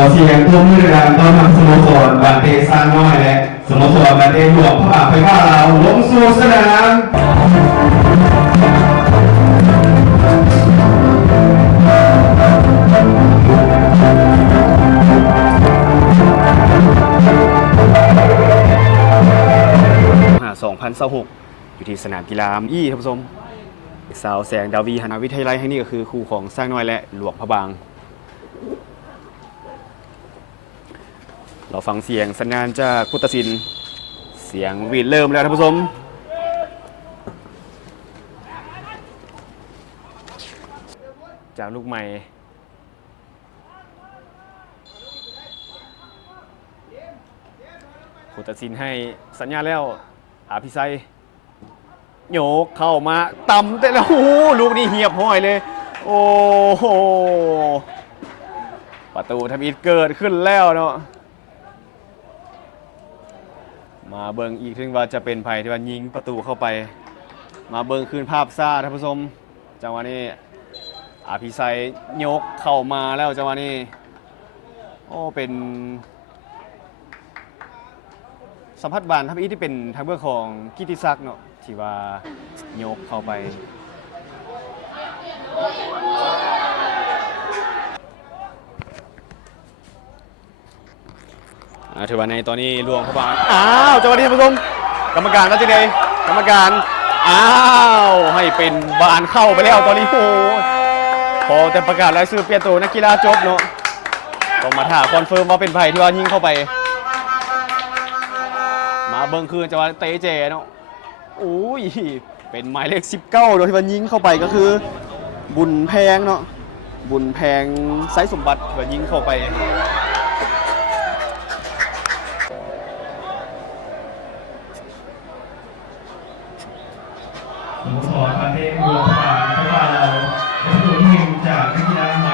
อเสียงตัวมือดังต้อนรับสโมสรบานเตสร้างน้อยและสโมสรบานเตหลวงพระบางไฟฟ้าเราลงสู่สนาม2026อยู่ที่สนามกีฬาอี้ท่านผู้ชมสาวแสงดาวีหนาวิทยาลัยแห่งนี้ก็คือครูของสร้างน้อยและหลวงพระบางเราฟังเสียงสัญญาณจากผู้ตัดสินเสียงวีดเริ่มแล้วท่านผู้ชมจากลูกใหม่ผู้ตัดสินให้สัญญาณแล้วอภิไซโยกเข้ามาต่ำแต่แล้วลูกนี้เหียบห้อยเลยโอ้โหประตูทำอิฐเกิดขึ้นแล้วเนาะมาเบิ่งอีกถึงว่าจะเป็นไผ่ที่ว่ายิงประตูเข้าไปมาเบิ่งคืนภาพซ่าท่านผู้ชมจังหวะนี้อภิไซยกเข้ามาแล้วจังหวะนี้โอ้เป็นสัมผัสบานทัพอีที่เป็นทางเบื้องของกิติศักดิ์เนาะที่ว่ายกเข้าไปถือว่าในตอนนี้รวมพระบางจังหวะนี้ท่านผู้ชมกรรมการว่าจะไงกรรมการให้เป็นบานเข้าไปแล้วตอนนี้โอ้พอแต่ประกาศรายชื่อเปลี่ยนตัวนักกีฬาจบเนาะต้องมาถามคอนเฟิร์มว่าเป็นไผ่ที่ว่ายิงเข้าไปมาเบิ้งคืนจะว่าเตะเจเนาะอุ้ยเป็นหมายเลข19โดยที่มันยิงเข้าไปก็คือบุญแพงเนาะบุญแพงไซสมบัติแบบยิงเข้าไปสโมสรบานเตหลวงพระบางไฟฟ้าเราเป็นตัวที่1จากนักกีฬาใหม่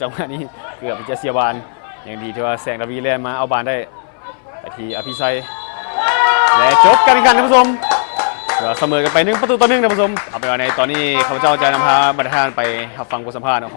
จังหวะนี้เกือบจะเสียบานอย่างดีที่ว่าแสงดาวีแลนมาเอาบานได้ไปทีอภิไซและจบกันท่านผู้ชมเสมอกันไป1-1ท่านผู้ชมเอาไปในตอนนี้ข้าพเจ้าจะนำพาบรรดาท่านไปรับฟังบทสัมภาษณ์ของ